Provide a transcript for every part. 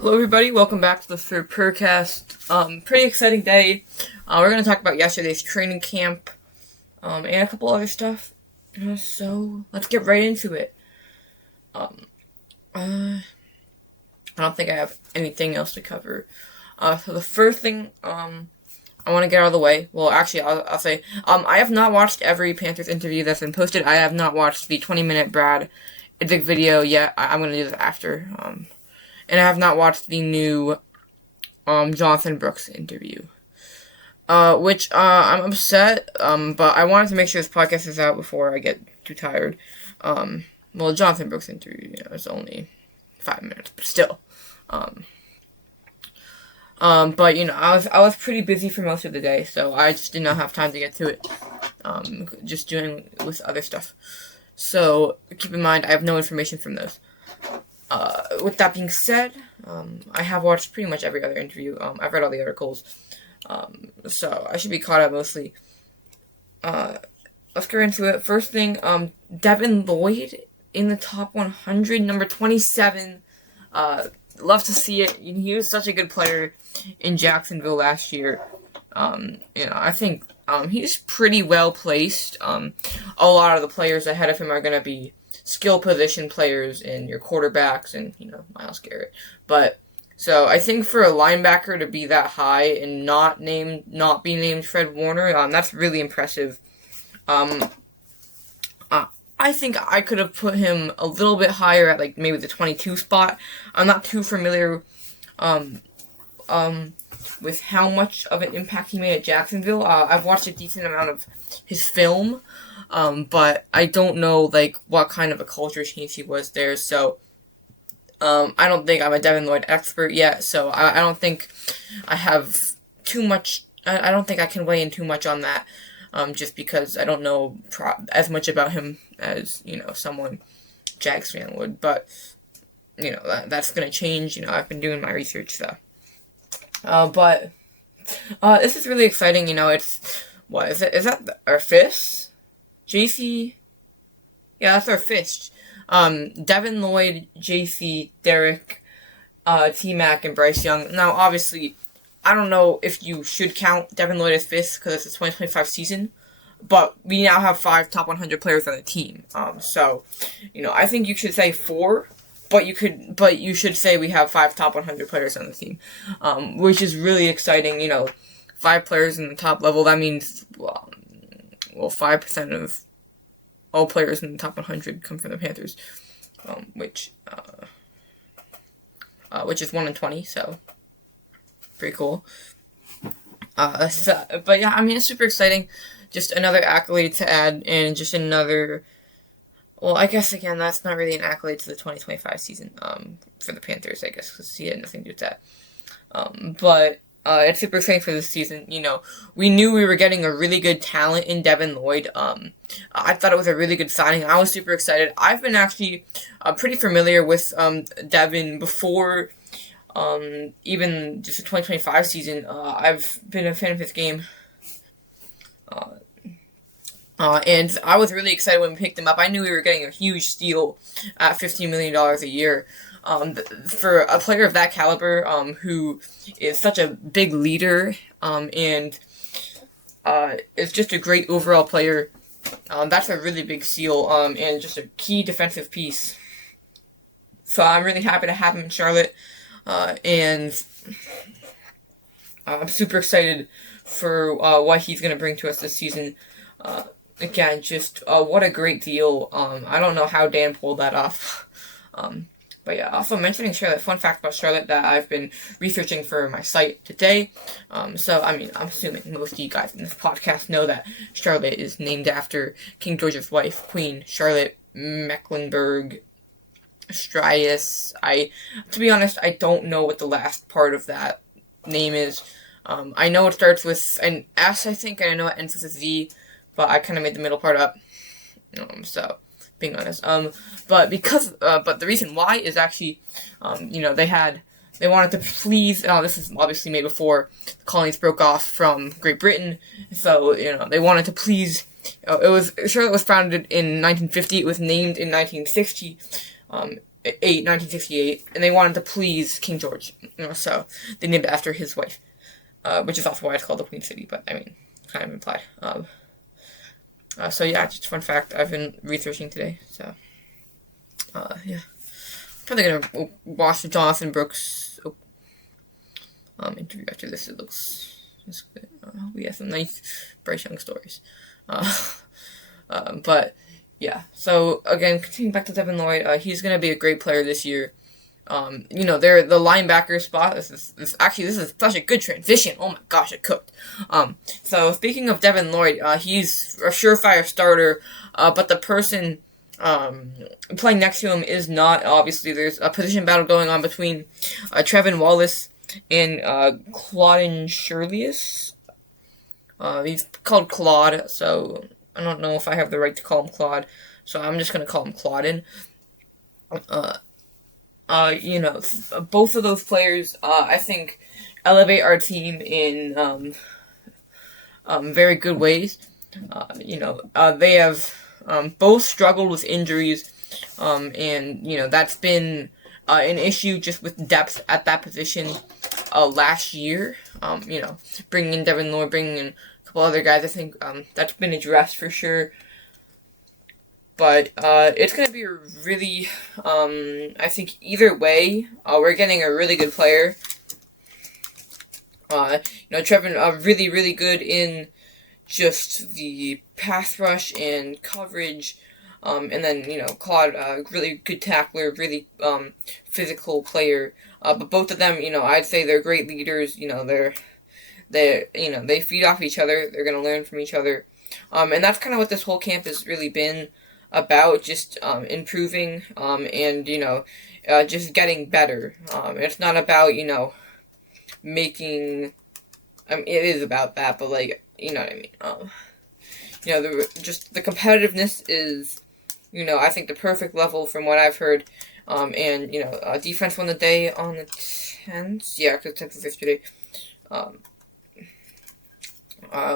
Hello everybody, welcome back to the Purrcast. Pretty exciting day. We're going to talk about yesterday's training camp, and a couple other stuff. So, let's get right into it. I don't think I have anything else to cover. So the first thing, I want to get out of the way. Well, actually, I'll say, I have not watched every Panthers interview that's been posted. I have not watched the 20-minute Brad Idvik video yet. I'm going to do that after, and I have not watched the new Jonathan Brooks interview, which I'm upset, but I wanted to make sure this podcast is out before I get too tired. Well, Jonathan Brooks interview, it's only 5 minutes, but still. But I was pretty busy for most of the day, so I just did not have time to get to it. Just doing with other stuff. So keep in mind, I have no information from those. With that being said, I have watched pretty much every other interview. I've read all the articles, so I should be caught up mostly. Let's get into it. First thing, Devin Lloyd in the top 100, number 27. Love to see it. He was such a good player in Jacksonville last year. I think he's pretty well placed. A lot of the players ahead of him are going to be skill position players and your quarterbacks and, Myles Garrett. But, so I think for a linebacker to be that high and not be named Fred Warner, that's really impressive. I think I could have put him a little bit higher at, maybe the 22 spot. I'm not too familiar, with how much of an impact he made at Jacksonville. I've watched a decent amount of his film, but I don't know, what kind of a culture change he was there, so, I don't think I'm a Devin Lloyd expert yet, so I don't think I have too much, I don't think I can weigh in too much on that, just because I don't know as much about him as, someone Jags fan would, but, that's gonna change, I've been doing my research, so. But this is really exciting, it's, what, is that our fifth? JC? Yeah, that's our fifth. Devin Lloyd, JC, Derek, T-Mac, and Bryce Young. Now, obviously, I don't know if you should count Devin Lloyd as fifth because it's the 2025 season, but we now have 5 top 100 players on the team. So, I think you should say 4. But you should say we have 5 top 100 players on the team, which is really exciting. 5 players in the top level. That means 5% of all players in the top 100 come from the Panthers, which is 1 in 20. So pretty cool. But yeah, it's super exciting. Just another accolade to add, and just another. Well, I guess, again, that's not really an accolade to the 2025 season, for the Panthers, I guess, because he had nothing to do with that. But it's super exciting for this season. We knew we were getting a really good talent in Devin Lloyd. I thought it was a really good signing. I was super excited. I've been actually pretty familiar with Devin before even just the 2025 season. I've been a fan of his game. And I was really excited when we picked him up. I knew we were getting a huge steal at $15 million a year. For a player of that caliber, who is such a big leader, and is just a great overall player, that's a really big steal, and just a key defensive piece. So I'm really happy to have him in Charlotte, and I'm super excited for what he's going to bring to us this season. Again, just what a great deal. I don't know how Dan pulled that off. But yeah, also mentioning Charlotte, fun fact about Charlotte that I've been researching for my site today. So, I'm assuming most of you guys in this podcast know that Charlotte is named after King George's wife, Queen Charlotte Mecklenburg Strauss. To be honest, I don't know what the last part of that name is. I know it starts with an S, I think, and I know it ends with a Z. But I kind of made the middle part up, so, being honest, but the reason why is actually, they wanted to please, this is obviously made before the colonies broke off from Great Britain, so, they wanted to please, Charlotte was founded in 1950, it was named in 1960, 1968, and they wanted to please King George, so they named it after his wife, which is also why it's called the Queen City, but, I mean, kind of implied. So yeah, just a fun fact I've been researching today, so, yeah. Probably gonna watch the Jonathan Brooks interview after this. It looks good. We have some nice Bryce Young stories. But yeah, so again, continuing back to Devin Lloyd, he's gonna be a great player this year. They're the linebacker spot. This is such a good transition. Oh my gosh, it cooked. So speaking of Devin Lloyd, he's a surefire starter, but the person playing next to him is not. Obviously, there's a position battle going on between Trevin Wallace and Claudin Shirleus. He's called Claude, so I don't know if I have the right to call him Claude, so I'm just gonna call him Claudin. Both of those players, I think, elevate our team in very good ways. They have both struggled with injuries, and that's been an issue just with depth at that position last year. Bringing in Devin Lloyd, bringing in a couple other guys, I think that's been addressed for sure. But it's going to be a really, I think either way, we're getting a really good player. Trevin, really, really good in just the pass rush and coverage. And then, Claude, really good tackler, really physical player. But both of them, I'd say they're great leaders. They feed off each other. They're going to learn from each other. And that's kind of what this whole camp has really been about, just improving and just getting better. It's not about making. It is about that, but you know what I mean. The competitiveness is I think the perfect level from what I've heard. And defense won the day on the 10th. Yeah, because 10th was yesterday.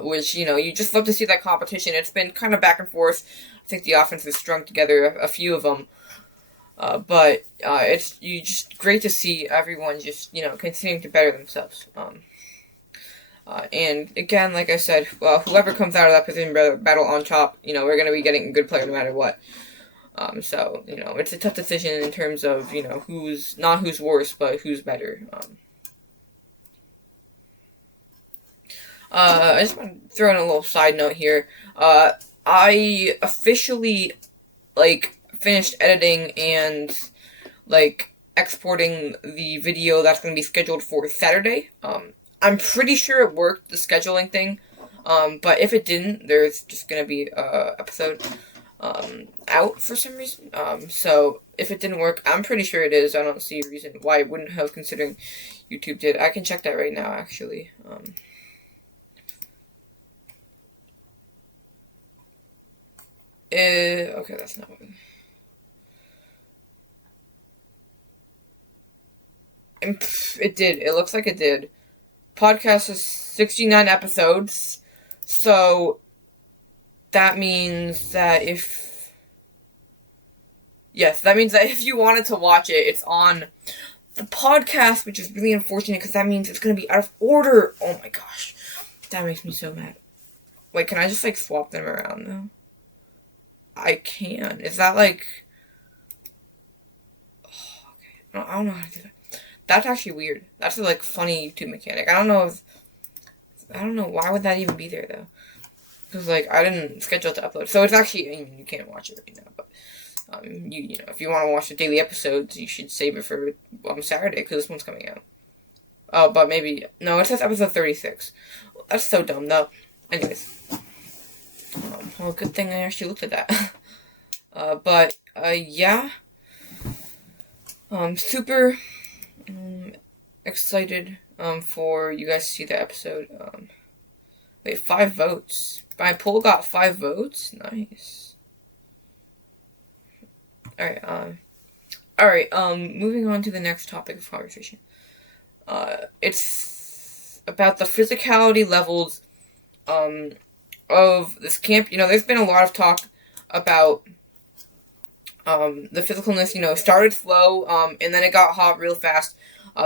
Which you just love to see that competition. It's been kind of back and forth. I think the offense has strung together a few of them, but it's just great to see everyone just continuing to better themselves. And again, like I said, whoever comes out of that position battle on top, we're going to be getting a good player no matter what. So it's a tough decision in terms of who's worse, but who's better. I just want to throw in a little side note here. I officially, finished editing and, exporting the video that's going to be scheduled for Saturday. I'm pretty sure it worked, the scheduling thing. But if it didn't, there's just going to be a episode, out for some reason. So if it didn't work, I'm pretty sure it is. I don't see a reason why it wouldn't have, considering YouTube did. I can check that right now, actually. Okay, that's not what... It did. It looks like it did. Podcast is 69 episodes, so that means that if you wanted to watch it, it's on the podcast, which is really unfortunate because that means it's going to be out of order. Oh my gosh. That makes me so mad. Wait, can I just, swap them around, though? I can. Is that, Oh, okay. I don't know how to do that. That's actually weird. That's a, funny YouTube mechanic. I don't know, why would that even be there, though? Because, I didn't schedule it to upload. So it's actually, you can't watch it right now, but, if you want to watch the daily episodes, you should save it for, Saturday, because this one's coming out. Oh, but maybe, no, it says episode 36. That's so dumb, though. Anyways. Well, good thing I actually looked at that. Yeah. Super excited for you guys to see the episode. Wait, 5 votes. My poll got 5 votes. Nice. Alright, moving on to the next topic of conversation. It's about the physicality levels of this camp. There's been a lot of talk about The physicalness, started slow, and then it got hot real fast.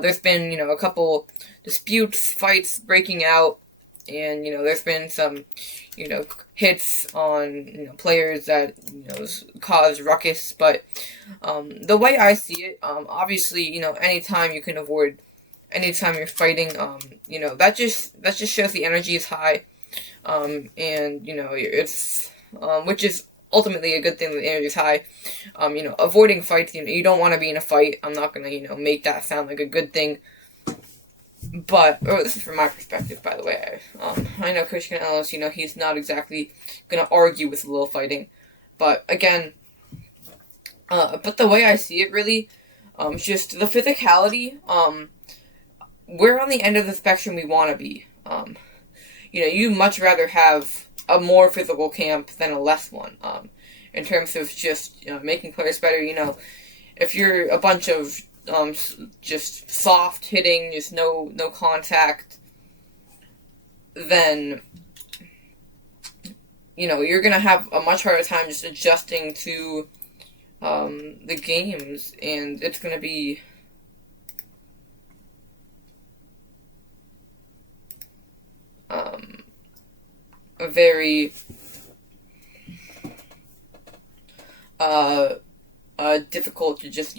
There's been, a couple disputes, fights breaking out, and, there's been some, hits on, players that, cause ruckus. But the way I see it, obviously, anytime you can avoid, anytime you're fighting, that just shows the energy is high, and, it's, which is ultimately a good thing that the energy is high. Avoiding fights, you don't want to be in a fight. I'm not going to, make that sound like a good thing. But, this is from my perspective, by the way. I know Coach Canellis, he's not exactly going to argue with a little fighting. But, again, but the way I see it, really, just the physicality, we're on the end of the spectrum we want to be. You'd much rather have a more physical camp than a less one. In terms of just making players better, if you're a bunch of just soft hitting, just no contact, then you're gonna have a much harder time just adjusting to the games, and it's gonna be a very difficult to just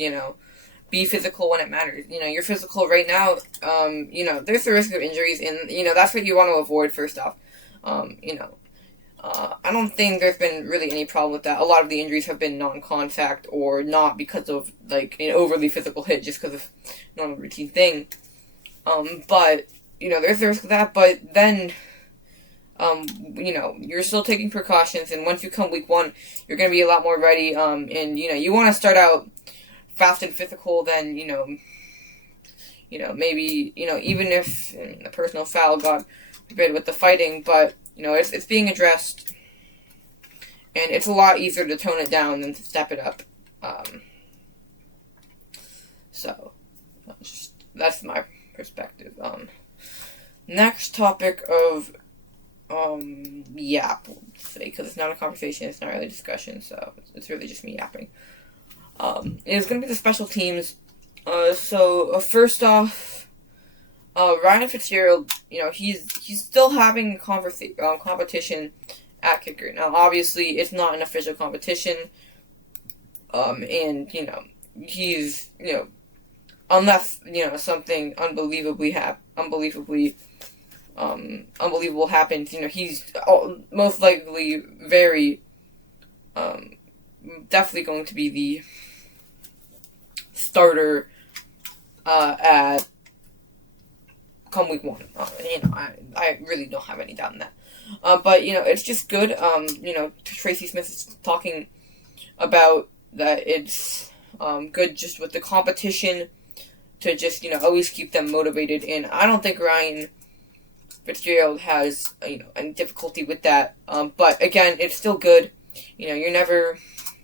be physical when it matters. You're physical right now. There's the risk of injuries, and that's what you want to avoid first off. I don't think there's been really any problem with that. A lot of the injuries have been non-contact or not because of like an overly physical hit, just because of normal routine thing. But there's the risk of that. But then, you're still taking precautions, and once you come week one, you're going to be a lot more ready. And you want to start out fast and physical, then maybe even if a personal foul, God forbid, with the fighting, but it's being addressed, and it's a lot easier to tone it down than to step it up. So that's my perspective. Next topic of yap, let's say, because it's not a conversation, it's not really a discussion, so it's really just me yapping. It's going to be the special teams. So first off, Ryan Fitzgerald, he's still having competition at kicker. Now, obviously, it's not an official competition, and he's unless something unbelievable happens, he's most likely very definitely going to be the starter at come week one. I really don't have any doubt in that. But it's just good. Tracy Smith is talking about that it's good just with the competition to just always keep them motivated, and I don't think Ryan Fitzgerald has any difficulty with that. But again, it's still good. Your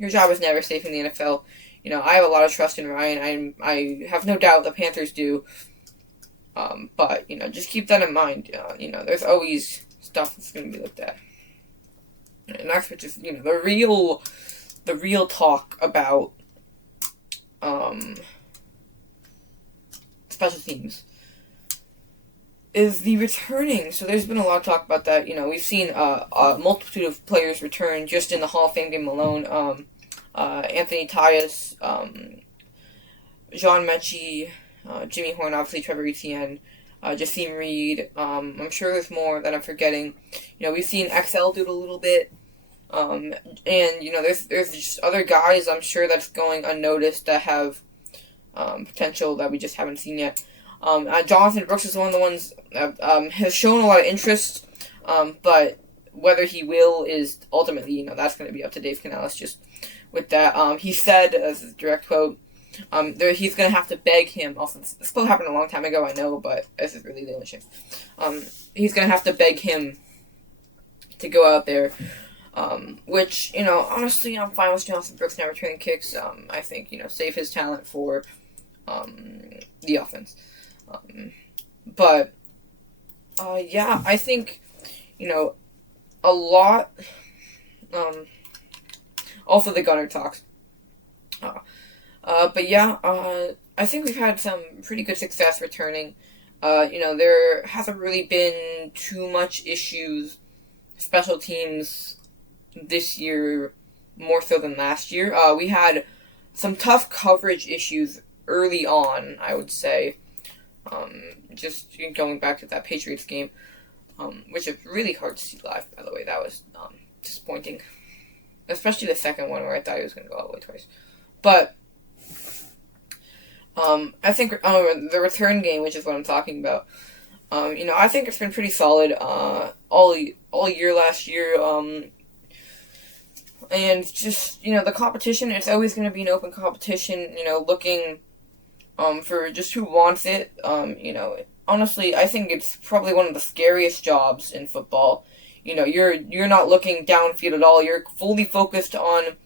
job is never safe in the NFL. I have a lot of trust in Ryan. I have no doubt the Panthers do. But just keep that in mind. There's always stuff that's going to be like that. And that's what just the real talk about special teams is the returning. So there's been a lot of talk about that. We've seen a multitude of players return just in the Hall of Fame game alone. Anthony Tyus, Jean Mechie, Jimmy Horn, obviously Trevor Etienne, Jasim Reed. I'm sure there's more that I'm forgetting. We've seen XL do it a little bit. And there's just other guys I'm sure that's going unnoticed that have potential that we just haven't seen yet. Jonathan Brooks is one of the ones that has shown a lot of interest, but whether he will is ultimately, that's going to be up to Dave Canales just with that. He said, as a direct quote, he's going to have to beg him. Also, this quote happened a long time ago, I know, but this is really the only chance. He's going to have to beg him to go out there, which, honestly, I'm fine with Jonathan Brooks now returning kicks. I think, save his talent for the offense. But I think, a lot, also the gunner talks. But yeah, I think we've had some pretty good success returning. There hasn't really been too much issues, special teams this year, more so than last year. We had some tough coverage issues early on, I would say. Just going back to that Patriots game, which is really hard to see live, by the way. That was disappointing. Especially the second one where I thought he was going to go all the way twice. But I think the return game, which is what I'm talking about, I think it's been pretty solid all year last year. And just, the competition, it's always going to be an open competition, looking for just who wants it. Honestly, I think it's probably one of the scariest jobs in football. You're not looking downfield at all. You're fully focused on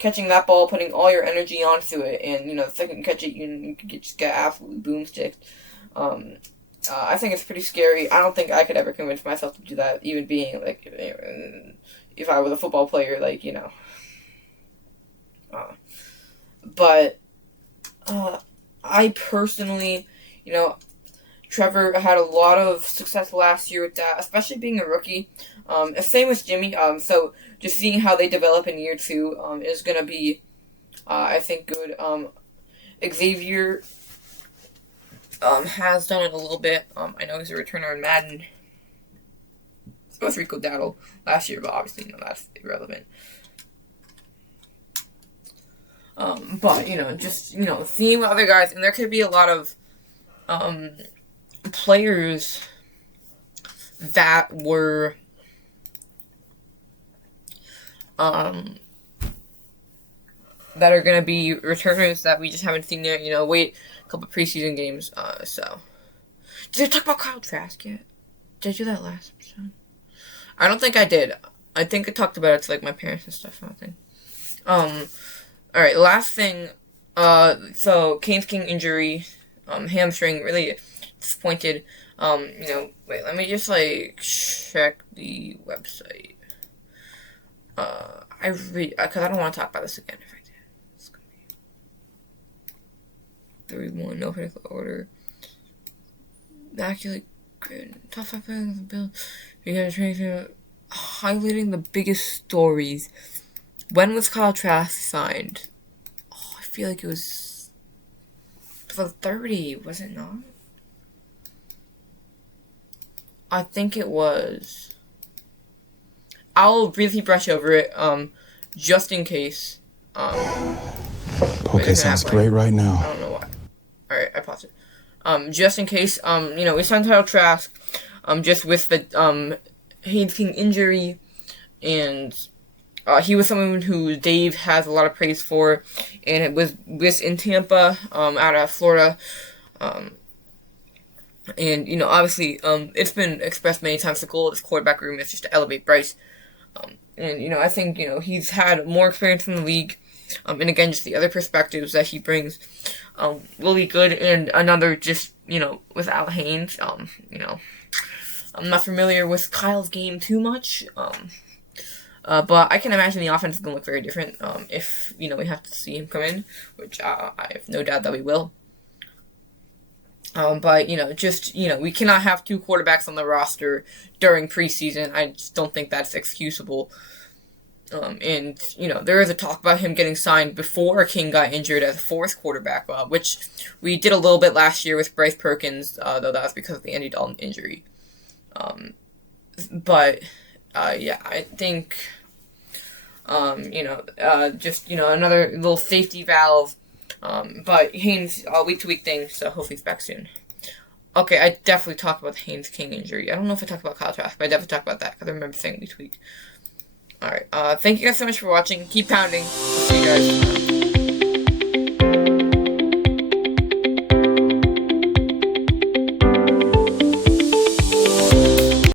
catching that ball, putting all your energy onto it, and the second you catch it, you could just get absolutely boomsticked. I think it's pretty scary. I don't think I could ever convince myself to do that, even being if I was a football player, but I personally, Trevor had a lot of success last year with that, especially being a rookie. Same with Jimmy. So just seeing how they develop in year 2 is going to be, I think, good. Xavier has done it a little bit. I know he's a returner in Madden. So was Rico Dowdle last year, but obviously, that's irrelevant. But, just, seeing other guys, and there could be a lot of players that were that are going to be returners that we just haven't seen yet, wait a couple preseason games, so. Did I talk about Kyle Trask yet? Did I do that last episode? I don't think I did. I think I talked about it to, my parents and stuff, I think. Alright, last thing, so, Canes King injury, hamstring, really disappointed. Wait, let me just, check the website. Because I don't want to talk about this again if I did. It's going to be 31, no critical order. Immaculate, top 5 players of the bill. Highlighting the biggest stories. When was Kyle Trask signed? Oh, I feel like it was for 30, was it not? I think it was. I'll briefly brush over it, just in case. Okay, sounds great right now. I don't know why. Alright, I paused it. Just in case, we signed Kyle Trask, just with the, Haynes King injury, and, he was someone who Dave has a lot of praise for, and it was in Tampa, out of Florida, and, obviously, it's been expressed many times the goal of this quarterback room is just to elevate Bryce. And, I think, he's had more experience in the league. And again, just the other perspectives that he brings, will be good. And another just, without Haynes, I'm not familiar with Kyle's game too much. But I can imagine the offense is going to look very different, if, we have to see him come in, which, I have no doubt that we will. But, we cannot have 2 quarterbacks on the roster during preseason. I just don't think that's excusable. And, there is a talk about him getting signed before King got injured as a 4th quarterback, which we did a little bit last year with Bryce Perkins, though that was because of the Andy Dalton injury. But, I think, another little safety valve. But Haynes, week-to-week thing, so hopefully he's back soon. Okay, I definitely talked about the Haynes King injury. I don't know if I talked about Kyle Trask, but I definitely talked about that, because I remember saying week-to-week. Alright, thank you guys so much for watching. Keep pounding. See you guys.